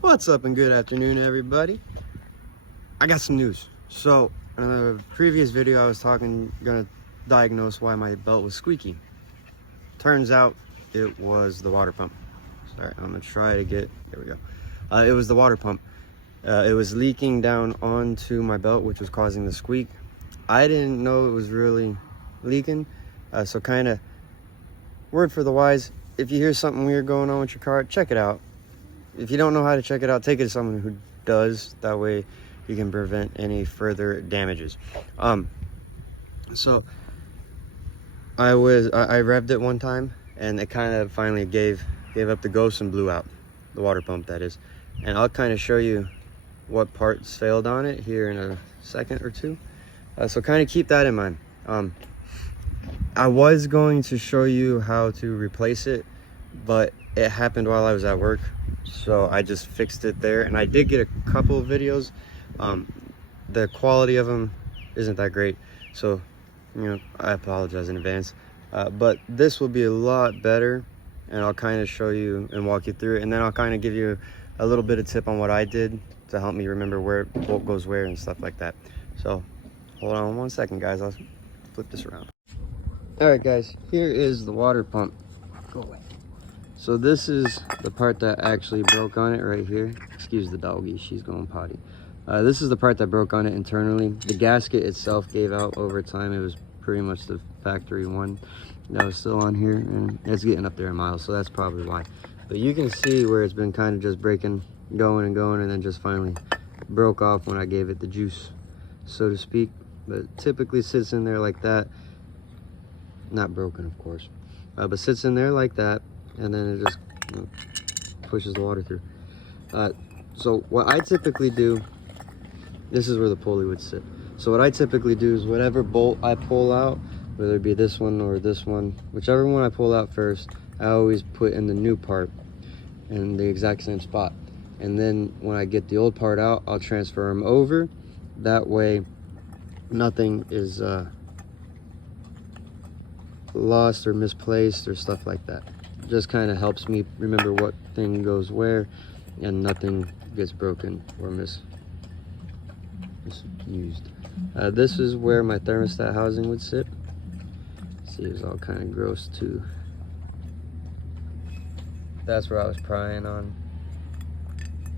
What's up and good afternoon, everybody. I got some news. So in a previous video I was gonna diagnose why my belt was squeaky. Turns out it was the water pump. Sorry, I'm gonna try to get, there we go. It was the water pump. It was leaking down onto my belt, which was causing the squeak. I didn't know it was really leaking, so kind of word for the wise, if you hear something weird going on with your car, check it out. If you don't know how to check it out, take it to someone who does. That way you can prevent any further damages. So I revved it one time and it kind of finally gave up the ghost and blew out, the water pump that is. And I'll kind of show you what parts failed on it here in a second or two. So kind of keep that in mind. I was going to show you how to replace it, but it happened while I was at work, so I just fixed it there. And I did get a couple of videos. The quality of them isn't that great, so I apologize in advance. But this will be a lot better, and I'll kind of show you and walk you through it, and then I'll kind of give you a little bit of tip on what I did to help me remember where bolt goes where and stuff like that. So hold on one second, guys. I'll flip this around. All right, guys, here is the water pump. Go away. So this is the part that actually broke on it right here. Excuse the doggy, she's going potty. This is the part that broke on it internally. The gasket itself gave out over time. It was pretty much the factory one that was still on here, and it's getting up there in miles, so that's probably why. But you can see where it's been kind of just breaking, going and going, and then just finally broke off when I gave it the juice, so to speak. But typically sits in there like that. Not broken, of course, but sits in there like that, and then it just pushes the water through. So what I typically do, this is where the pulley would sit. So what I typically do is whatever bolt I pull out, whether it be this one or this one, whichever one I pull out first, I always put in the new part in the exact same spot. And then when I get the old part out, I'll transfer them over. That way nothing is lost or misplaced or stuff like that. It just kind of helps me remember what thing goes where, and nothing gets broken or misused. This is where my thermostat housing would sit. See, it was all kind of gross too. That's where I was prying on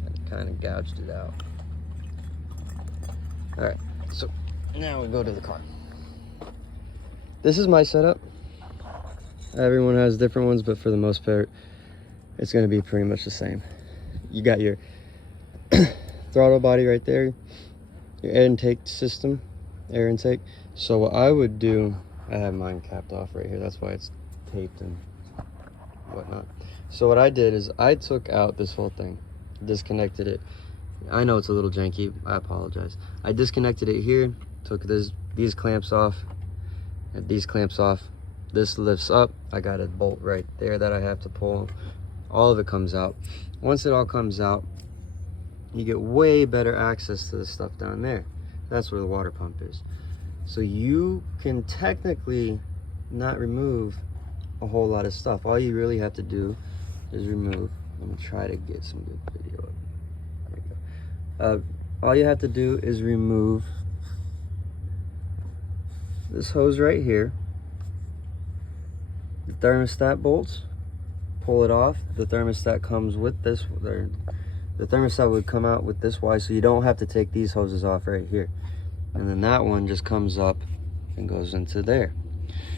and kind of gouged it out. All right, so now we go to the car. This is my setup. Everyone has different ones, but for the most part, it's going to be pretty much the same. You got your throttle body right there, your air intake system, air intake. So what I would do, I have mine capped off right here. That's why it's taped and whatnot. So what I did is I took out this whole thing, disconnected it. I know it's a little janky. I apologize. I disconnected it here, took these clamps off, and these clamps off. This lifts up. I got a bolt right there that I have to pull. All of it comes out. Once it all comes out, you get way better access to the stuff down there. That's where the water pump is. So you can technically not remove a whole lot of stuff. All you really have to do is remove. I'm gonna try to get some good video. There we go. All you have to do is remove this hose right here. The thermostat bolts, pull it off. The thermostat comes with this. The thermostat would come out with this Y, so you don't have to take these hoses off right here. And then that one just comes up and goes into there.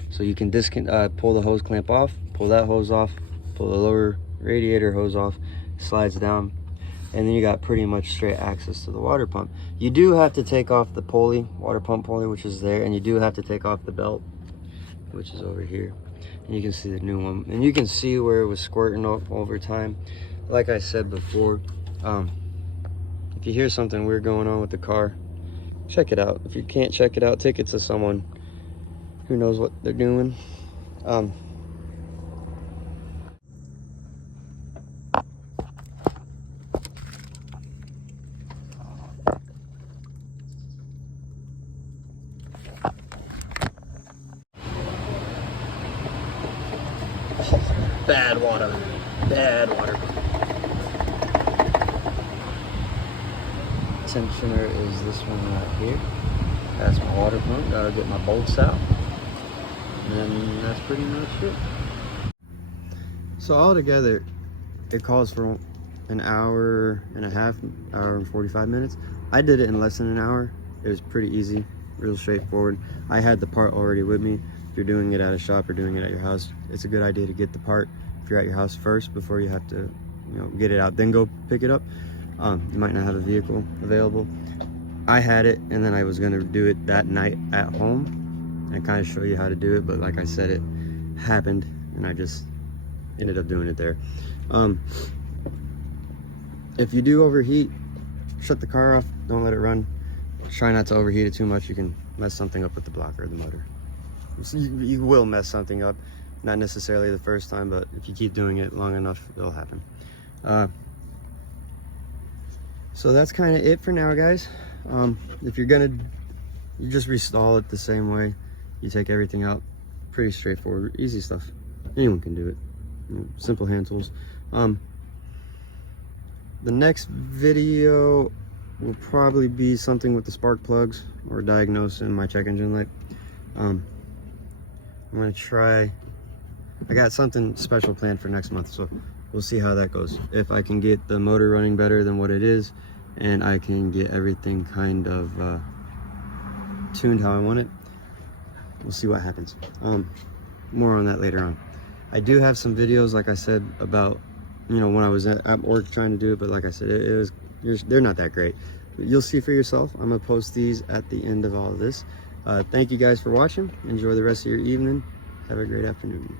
So you can pull the hose clamp off, pull that hose off, pull the lower radiator hose off, slides down, and then you got pretty much straight access to the water pump. You do have to take off the pulley, water pump pulley, which is there, and you do have to take off the belt, which is over here. And you can see the new one, and you can see where it was squirting over time. Like I said before, if you hear something weird going on with the car, check it out. If you can't check it out, take it to someone who knows what they're doing. Bad water. Bad water. tensioner is this one right here. That's my water pump. Gotta get my bolts out. And that's pretty much it. So altogether, it calls for an hour and a half, hour and 45 minutes. I did it in less than an hour. It was pretty easy, real straightforward. I had the part already with me. If you're doing it at a shop or doing it at your house, it's a good idea to get the part if you're at your house first before you have to, get it out, then go pick it up. You might not have a vehicle available. I had it, and then I was gonna do it that night at home and kind of show you how to do it, but like I said, it happened and I just ended up doing it there. If you do overheat, shut the car off, don't let it run. Try not to overheat it too much. You can mess something up with the blocker or the motor. So you will mess something up, not necessarily the first time, but if you keep doing it long enough, it'll happen. So that's kind of it for now, guys. If you're gonna, you just restall it the same way. You take everything out. Pretty straightforward, easy stuff. Anyone can do it. Simple hand tools. The next video will probably be something with the spark plugs or diagnosing my check engine light. I'm gonna try. I got something special planned for next month, so we'll see how that goes. If I can get the motor running better than what it is, and I can get everything kind of tuned how I want it, we'll see what happens. More on that later on. I do have some videos, like I said, about when I was at work trying to do it, but like I said, they're not that great. But you'll see for yourself. I'm gonna post these at the end of all of this. Thank you guys for watching. Enjoy the rest of your evening. Have a great afternoon.